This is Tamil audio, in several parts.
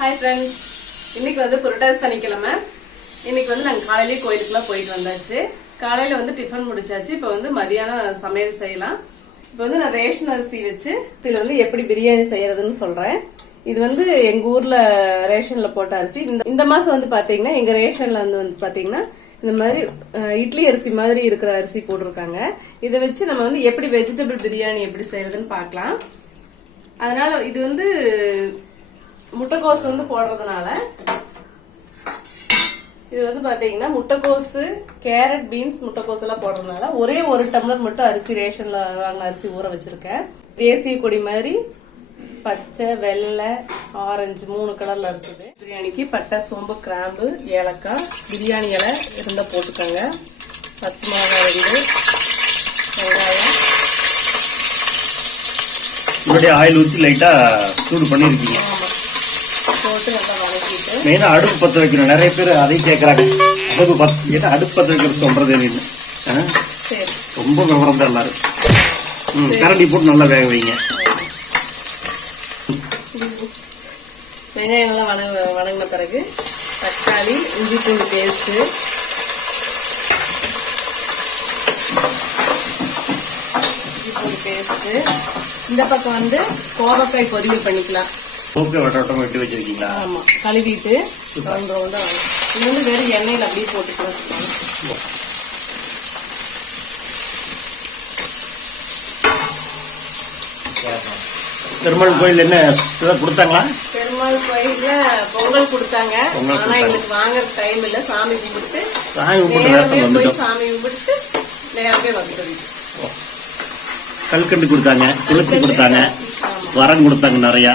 Hi friends, இன்னைக்கு வந்து புரட்டாசி சனிக்கிழமை. இன்னைக்கு வந்து நாங்க காலையிலேயே கோயிலுக்குலாம் போயிட்டு வந்தாச்சு. காலையில வந்து டிஃபன் முடிச்சாச்சு. இப்போ வந்து மதியானம் சமையல் செய்யலாம். இப்போ வந்து நான் ரேஷன் அரிசி வச்சு இதுல வந்து எப்படி பிரியாணி செய்யறதுன்னு சொல்றேன். இது வந்து எங்க ஊர்ல ரேஷன்ல போட்ட அரிசி. இந்த மாசம் வந்து பாத்தீங்கன்னா எங்க ரேஷன்ல வந்து பாத்தீங்கன்னா இந்த மாதிரி இட்லி அரிசி மாதிரி இருக்கிற அரிசி போட்டிருக்காங்க. இதை வச்சு நம்ம வந்து எப்படி வெஜிடபிள் பிரியாணி எப்படி செய்யறதுன்னு பார்க்கலாம். அதனால இது வந்து முட்டைக்கோஸ் வந்து போடுறதுனால இது வந்து பாத்தீங்கன்னா முட்டைக்கோஸ், கேரட், பீன்ஸ், முட்டைக்கோஸ் எல்லாம் போடுறதுனால ஒரே ஒரு டம்ளர் மட்டும் அரிசி ரேஷன்ல வாங்கின அரிசி ஊற வச்சிருக்கேன். தேசிய கொடி மாதிரி பச்சை, வெள்ளை, ஆரஞ்சு 3 கலர்ல இருக்குது. பிரியாணிக்கு பட்டை, சோம்பு, கிராம்பு, ஏலக்காய், பிரியாணி இலை இருந்தா போட்டுக்கோங்க. பச்சை மிளகாய் 2, வெங்காயம். இப்படி ஆயில் ஊற்றி லைட்டா சூடு பண்ணிருக்கீங்க. போட்டு நல்லா வதக்கிட்டு மெயினா அடுப்பு பற்ற வைக்கணும். நிறைய பேர் அதையும் கேட்கறாங்க. அடுப்பு பற்ற வைக்கிறது சொல்றது ரொம்ப விவரம் தான் எல்லாரும். கரண்டி போட்டு நல்லா வேக வைங்க. வெங்காயம் நல்லா வணங்கின பிறகு தக்காளி, இஞ்சி பூண்டு பேஸ்ட், இந்த பக்கம் வந்து கோவக்காய் பொரியல் பண்ணிக்கலாம். வட்டவட்டம் வெட்டி வச்சிருக்கீங்களா? ஆமா, கழுவிட்டு ரவுண்ட் ரவுண்டா இது வந்து வெறும் எண்ணெயில அப்படியே போட்டுக்கலாம். பெருமாள் கோயில் என்ன கொடுத்தாங்களா? பெருமாள் கோயில்ல பொங்கல் கொடுத்தாங்க. ஆனா எங்களுக்கு வாங்குற டைம் இல்ல. சாமி கும்பிட்டு போய் சாமி கும்பிட்டு நேரமே வந்துட்டு கல்கண்டு கொடுத்தாங்க, துளசி கொடுத்தாங்க, வரம் கொடுத்தாங்க நிறைய.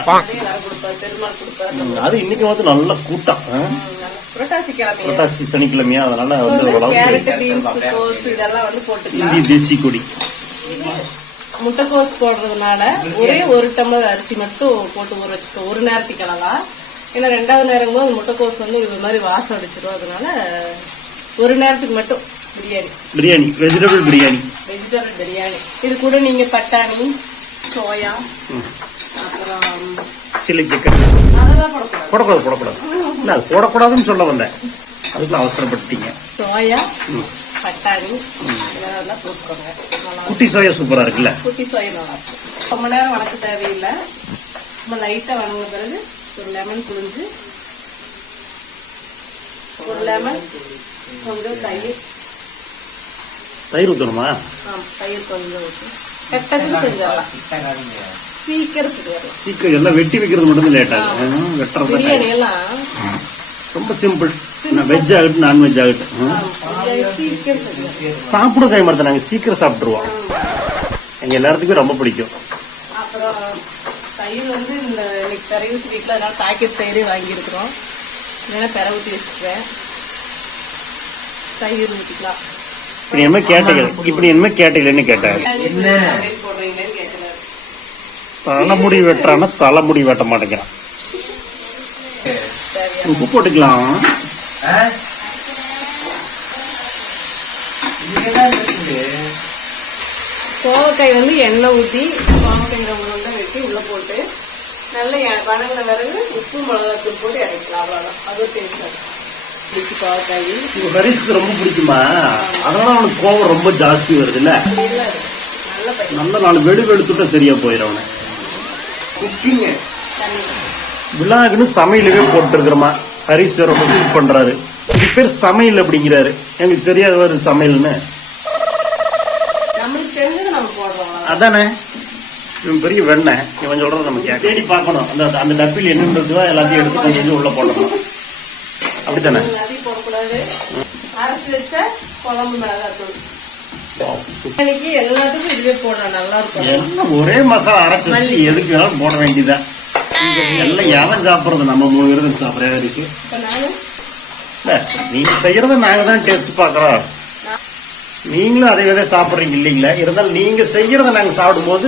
அது இன்னைக்கு வந்து நல்ல கூட்டம். புரட்டாசி சனிக்கிழமையா, அதனால வந்து இந்தி தேசிய கொடி. முட்டைக்கோஸ் போடுறதுனால ஒரே ஒரு டம்ளர் அரிசி மட்டும் போட்டு ஊற வச்சுக்கோ. ஒரு நேரத்துக்கு கிளவா. ஏன்னா 2வது நேரம் போது முட்டைக்கோஸ் வந்து இது மாதிரி வாசம் அடிச்சிடும். அதனால ஒரு நேரத்துக்கு மட்டும் பிரியாணி வெஜிடபிள் பிரியாணி. இது கூட நீங்க பட்டாணி, சோயா, அப்புறம் சில்லி சிக்கன் அதெல்லாம் போடக்கூடாது. இல்ல அது போடக்கூடாதுன்னு சொல்ல வந்தேன், அதுக்குள்ள அவசரப்பட்டீங்க. சோயா, பட்டாணி இதெல்லாம் போட்டுக்கோங்க. குட்டி சோயா சூப்பரா இருக்குல்ல? குட்டி சோயா நல்லா இருக்கும். ரொம்ப நேரம் வணக்க தேவையில்லை. நம்ம லைட்டா வணங்கின பிறகு ஒரு லெமன் புழிஞ்சு, ஒரு லெமன், கொஞ்சம் தயிர் ஊற்றணுமா? தயிர் கொஞ்சம் ஊற்றி செஞ்சிடலாம். சீக்கிரம் எல்லாம் வெட்டி வைக்கிறது மட்டும் லேட் ஆகும். வெட்டுறது பிரியாணி எல்லாம் ரொம்ப சிம்பிள். வெஜ் ஆகட்டும், நான்வெஜ் ஆகட்டும் சாப்பிட டைம் எடுத்து நாங்க சீக்கிரம் சாப்பிட்டுருவோம். எங்க எல்லாத்துக்கும் ரொம்ப பிடிக்கும். அப்புறம் தயிர் வந்து இந்த இன்னைக்கு பெற ஊற்றி வீட்டில் அதனால பாக்கெட் தயிரே வாங்கியிருக்கிறோம். இல்லைன்னா பெற ஊற்றி வச்சுக்கிறேன். தயிர் ஊற்றிக்கலாம். இப்படி என்ன கேட்டீங்கன்னு கேட்டாரு. தலைமுடி வெட்டுறான்னா தலைமுடி வெட்ட மாட்டேங்கிறான். உப்பு போட்டுக்கலாம். கோவக்காய் வந்து எண்ணெய் ஊற்றி கோவக்காய் ரொம்ப வெட்டி உள்ள போட்டு நல்லா வணங்கின பிறகு உப்பு மிளகாத்தூள் போட்டு இறக்கலாம். அவ்வளவுதான். அது டேஸ்ட். ஹரிஸ்க்கு ரொம்ப பிடிக்குமா? அதனால அவனுக்கு கோவம் ரொம்ப ஜாஸ்தி வருது இல்ல? நல்ல 4 வெளுத்துட்டா சரியா போயிடும். அவனை குக்கிங் விழாக்குன்னு சமையலவே போட்டு இருக்கிறமா. ஹரிஸ் வேற குக் பண்றாரு. இது பேர் சமையல் அப்படிங்கிறாரு. எங்களுக்கு தெரியாத சமையல்னு. அதானே இவன் பெரிய வெண்ணெய். இவன் சொல்றது நம்ம தேடி பார்க்கணும். அந்த டப்பில் என்னன்றதோ எல்லாத்தையும் எடுத்து கொஞ்சம் உள்ள போடணும். அப்படித்தானே? அரைச்சு வச்ச குழம்பு மிளகாத்தூள் எல்லாத்துக்கும் இதுவே போடலாம். நல்லா இருக்கும். ஒரே மசாலா அரைச்சு வச்சு எதுக்கு வேணாலும் போட வேண்டியதான். எல்லாம் யாரும் சாப்பிடுறது நம்ம 3 பேரும் சாப்பிடுற அரிசி. நீங்க செய்யறத நாங்க தான் டேஸ்ட் பாக்குறோம். நீங்களும் அதே வித சாப்பிடுறீங்க இல்லீங்களா? இருந்தாலும் நீங்க செய்யறத நாங்க சாப்பிடும் போது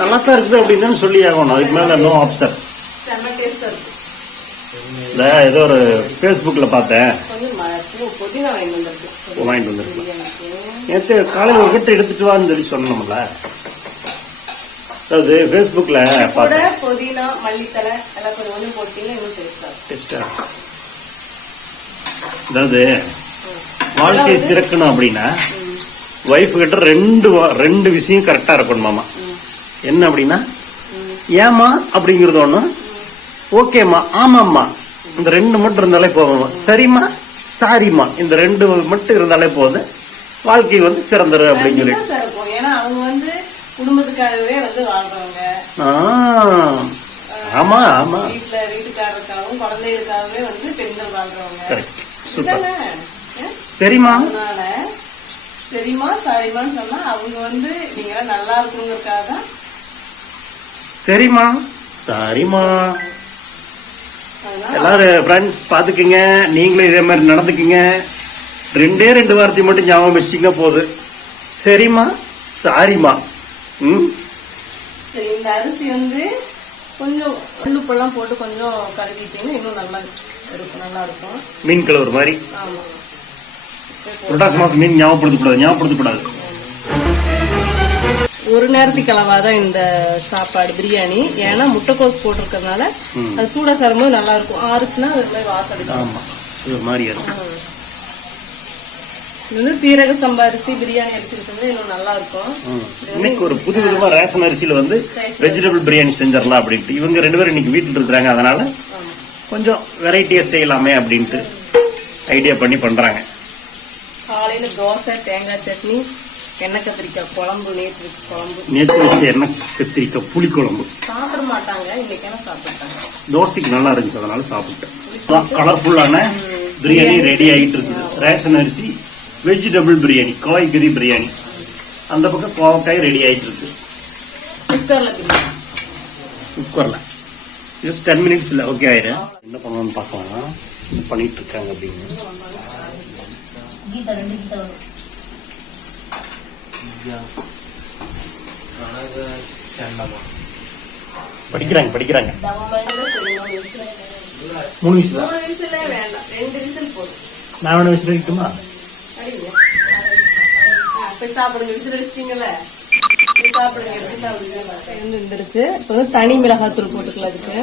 நல்லா தான் இருக்குது அப்படின்னு சொல்லி ஆகணும். அதுக்கு மேல நோ ஆப்ஷன். ஏதோ ஒரு பேஸ்புக்ல பார்த்தேன், வாங்கிட்டு வந்துருக்கேன். நேற்று காலையில் ஒரு கிட்ட எடுத்துட்டு வான்னு சொல்லி சொன்னோம்ல. அது Facebookல கூட பார்த்தேன். புதினா மல்லித்தலை எல்லாம் கொஞ்சம் கொஞ்சம் போட்டீங்கன்னா இன்னும் டேஸ்டா இருக்கும். அதாவது வாழ்க்கை சிறக்கணும் அப்படின்னா வைஃப் கிட்ட ரெண்டு விஷயம் கரெக்டா இருக்கணும் மாமா. என்ன அப்படின்னா ஏமா அப்படிங்கறது ஒண்ணு, ஓகேமா ஆமாம்மா, இந்த ரெண்டு மட்டும் இருந்தாலே போதும். சரிம்மா சாரிம்மா, இந்த ரெண்டு மட்டும் இருந்தாலே போதும், வாழ்க்கை வந்து சிறந்தது அப்படின்னு சொல்லி. ஏன்னா அவங்க வந்து குடும்பத்துக்காகவே வந்து வாழ்றவங்க. ஆமா ஆமா, வீட்டுக்காரருக்காகவும் குழந்தைகளுக்காகவே வந்து பெண்கள் வாழ்றவங்க. Correct, super. சரிம்மா சரிம்மா சாரிம்மான்னு சொன்னா அவங்க வந்து நீங்க நல்லா இருக்கணுங்கிறதுக்காக தான் சரிம்மா சாரிம்மா. எல்லாரும் ஃப்ரெண்ட்ஸ் பாத்துக்கங்க, நீங்களும் இதே மாதிரி நடந்துக்குங்க. ரெண்டு வார்த்தை மட்டும் ஞாபகம் வச்சுங்க போகுது. சரிம்மா சாரிம்மா. சரி, இந்த அரிசி வந்து கொஞ்சம் உள்லுப்பெல்லாம் போட்டு கொஞ்சம் கழுவிட்டீங்கன்னா இன்னும் நல்லா இருக்கும். மீன் கலர் மாதிரி. புரட்டாசி மாசம் மீன் ஞாபகப்படுத்தக்கூடாது. ஒரு நேரத்துக்கு அளவாதான் இந்த சாப்பாடு பிரியாணி. ஏன்னா முட்டைக்கோஸ் போட்டிருக்கிறதுனால அது சூடா சாரும்போது நல்லா இருக்கும். ஆறுச்சுன்னா அது வாசம் மாதிரி இருக்கும். இது வந்து சீரக சம்பா அரிசி பிரியாணி அரிசி செஞ்சா இன்னும் நல்லா இருக்கும். இன்னைக்கு ஒரு புது விதமா ரேஷன் அரிசியில வந்து வெஜிடபிள் பிரியாணி செஞ்சிடலாம் அப்படின்ட்டு இவங்க 2 பேரும் இன்னைக்கு வீட்டுல இருக்கிறாங்க. அதனால கொஞ்சம் வெரைட்டியா செய்யலாமே அப்படின்ட்டு ஐடியா பண்ணி பண்றாங்க. காலையில தோசை, தேங்காய் சட்னி, எண்ணெய் கத்திரிக்காய் குழம்பு. நேற்று வச்ச எண்ணெய் கத்திரிக்காய் புளி குழம்பு சாப்பிட மாட்டாங்க, இன்னைக்கு சாப்பிட்டாங்க. தோசைக்கு நல்லா இருந்துச்சு, அதனால சாப்பிட்டேன். கலர்ஃபுல்லான பிரியாணி ரெடி ஆகிட்டு இருக்குது. ரேஷன் அரிசி வெஜிடபிள் பிரியாணி, காய்கறி பிரியாணி. அந்த பக்கம் கோவக்காய் ரெடி ஆயிட்டு இருக்கு. குக்கர்ல ஜஸ்ட் 10 மினிட்ஸ்ல ஓகே ஆயிரும். என்ன பண்ணுவோம்னு பார்க்கலாம், பண்ணிட்டு இருக்காங்க அப்படின்னு. படிக்கிறாங்க 3 விசில். நான் வேணா விசில் அடிக்குமா? தனி மிளகாத்தூள் போட்டுக்கலாம். அதுக்கு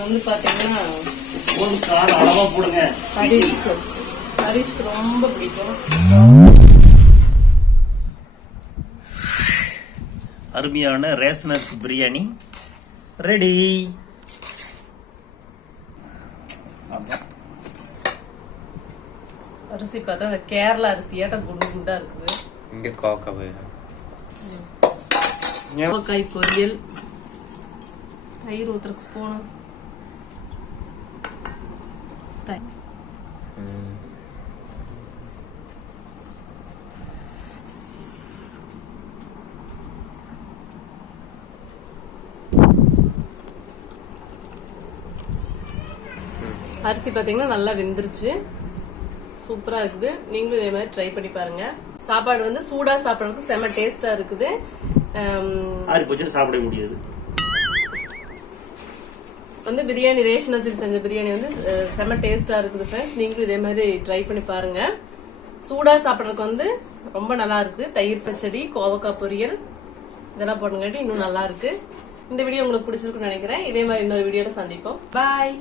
வந்து பாத்தீங்கன்னா ஹரிஷ்க்கு ரொம்ப பிடிக்கும். அருமையான ரேஷன் அரிசி பிரியாணி ரெடி. அரிசி பார்த்தா அந்த கேரளா அரிசியாட்ட குண்டா இருக்குது. இங்க கோவக்காய் பொரியல், தயிர் ஊத்துறதுக்கு ஸ்பூனு, அரிசி பாத்தீங்கன்னா நல்லா வெந்துருச்சு, சூப்பரா இருக்குது. நீங்களும் இதே மாதிரி ட்ரை பண்ணி பாருங்க. சாப்பாடு வந்து சூடா சாப்பிடறதுக்கு செம டேஸ்டா இருக்குது. சாப்பிட முடியாது. வந்து பிரியாணி ரேஷன் அரிசி செஞ்ச பிரியாணி வந்து செம டேஸ்டா இருக்குது ஃப்ரெண்ட்ஸ். நீங்களும் இதே மாதிரி ட்ரை பண்ணி பாருங்க. சூடா சாப்பிடறதுக்கு வந்து ரொம்ப நல்லா இருக்கு. தயிர் பச்சடி, கோவக்காய் பொரியல் இதெல்லாம் போடுங்காட்டி இன்னும் நல்லா இருக்கு. இந்த வீடியோ உங்களுக்கு பிடிச்சிருக்குன்னு நினைக்கிறேன். இதே மாதிரி இன்னொரு வீடியோல சந்திப்போம். பாய்.